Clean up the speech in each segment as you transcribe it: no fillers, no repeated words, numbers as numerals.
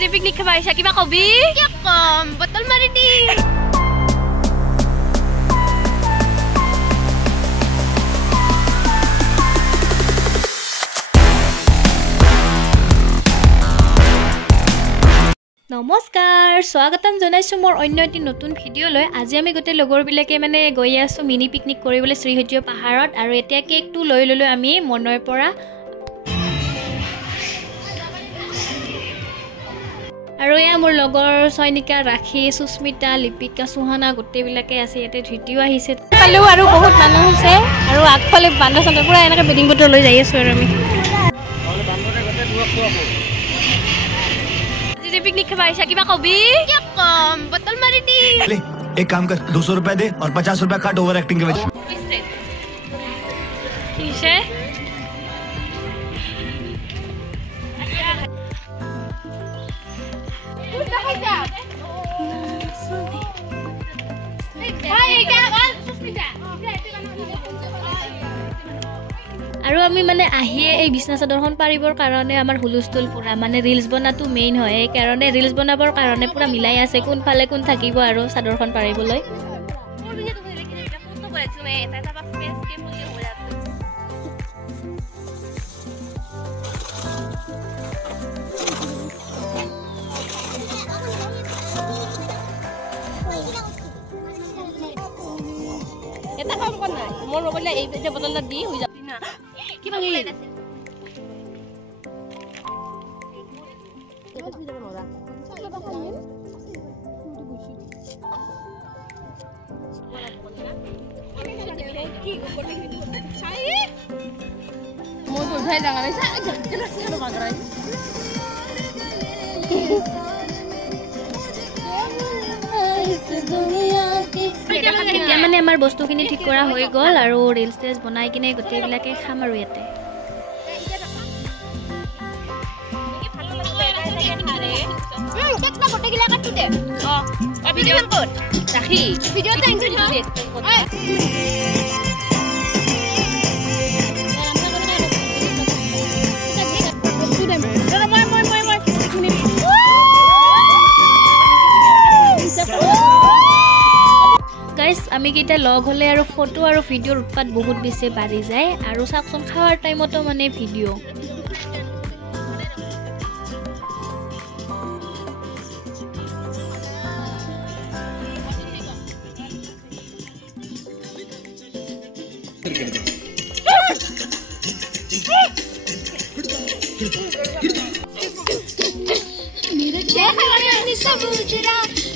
আজি পিকনিক খাব আহিছা কিবা কবি কি কম বটল মাৰি দি নমস্কাৰ স্বাগতম জনাইছো মোৰ অন্য এটি নতুন ভিডিঅ'লৈ আজি আমি গোটেই লগৰবিলাকে মানে গৈ আছো মিনি পিকনিক কৰিবলৈ শ্ৰীহজ্য পাহাৰত আৰু এতিয়া কেকটো লৈ ললো আমি মনৰ পৰা আৰু এয়া মোৰ লগৰ সৈনিকা ৰাখি সুস্মিতা লিপিকা সুহানা গোটেইবিলাকে আছে ইয়াতে ভিডিঅ' আহিছে পালো আৰু বহুত মানুহ আছে আৰু আগফালে বান্দৰ চন্দৰ পুৰা এনেকৈ বেডিং বটল লৈ যাই আছো আৰু আমি पिकनिक खाबा आइसा किबा कबि क्या कम बोतल मारी दी ले एक काम कर 200 रुपए दे और 50 रुपए काट ओवर एक्टिंग के वजह ठीक है আৰু আমি মানে আহিয়ে এই বিছনা চাদৰখন পাৰিবৰ কাৰণে আমাৰ হুলুস্থুল পুৰা মানে ৰিলছ বনাটো মেইন হয় এই কাৰণে ৰিলছ বনাবৰ কাৰণে পুৰা মিলাই আছে কোনফালে কোন থাকিব আৰু চাদৰখন পাৰিবলৈ এটা কাম কৰ নাই মোৰ মোবাইলে এই যে বটলটা দি হৈ যাবি না কিবা কি এতিয়া মানে আমাৰ বস্তুখিনি ঠিক কৰা হৈ গ'ল আৰু ৰিলছ টেজ বনাই কিনে গোটেইবিলাকে খাম আৰু ইয়াতে আমি কেইটা লগ হলে আৰু ফটো আৰু ভিডিঅ'ৰ উৎপাত বহুত বেছি বাঢ়ি যায় আৰু চাকচোন খাৱাৰ টাইমতো মানে ভিডিঅ'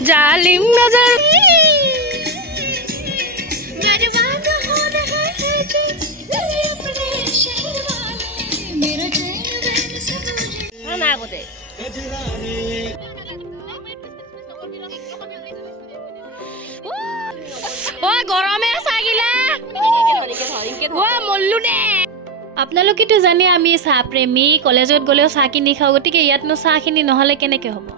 জালিম নজৰ আপোনালোকেতো জানে আমি চাহ প্ৰেমী কলেজত গ'লেও চাহ কিনি খাওঁ গতিকে ইয়াতনো চাহখিনি নহ'লে কেনেকৈ হ'ব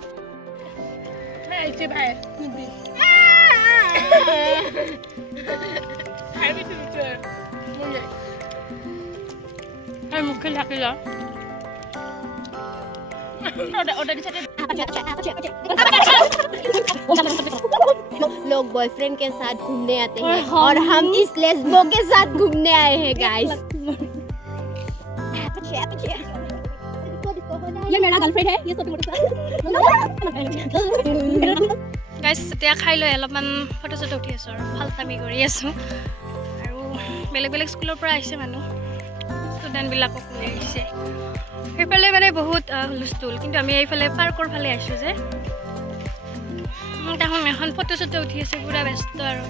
लोग बॉयफ्रेंड के साथ घूमने आते हैं और हम इस लेस्बो के साथ घूमने आए हैं गाइस ये मेरा गर्लफ्रेंड है ये छोटी मोटी गाइस এতিয়া খাই লৈ অলপমান ফটো চটো উঠি আছো আৰু ফালতামি কৰি আছো আৰু বেলেগ বেলেগ স্কুলৰ পৰা আহিছে মানুহ ষ্টুডেণ্ট বিলাকক লৈ আহিছে সেইফালে মানে বহুত হুলস্থুল কিন্তু আমি এইফালে পাৰ্কৰ ফালে আহিছো যে তাহোন এখন ফটো চটো উঠি আছে পুৰা ব্যস্ত আৰু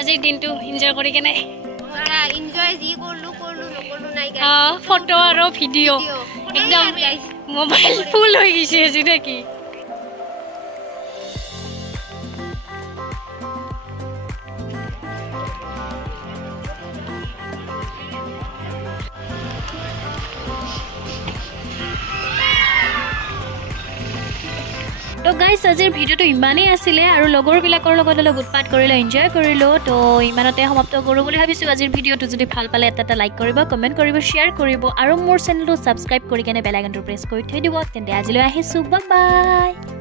আজিৰ দিনটো এনজয় কৰি কেনে এনজয় যি কৰলো নকৰো নাই ফটো আৰু ভিডিঅ' একদম মোবাইল ফুল হৈ গৈছে আজি নেকি তো গাইজ আজিৰ ভিডিঅ'টো ইমানেই আছিলে আৰু লগৰবিলাকৰ লগত অলপ উৎপাত কৰিলোঁ এনজয় কৰিলোঁ তো ইমানতে সমাপ্ত কৰোঁ বুলি ভাবিছোঁ আজিৰ ভিডিঅ'টো যদি ভাল পালে এটা লাইক কৰিব কমেণ্ট কৰিব শ্বেয়াৰ কৰিব আৰু মোৰ চেনেলটো ছাবস্ক্ৰাইব কৰি কেনে বেল আইকনটো প্ৰেছ কৰি থৈ দিব তেন্তে আজিলৈ আহিছোঁ বাই বাই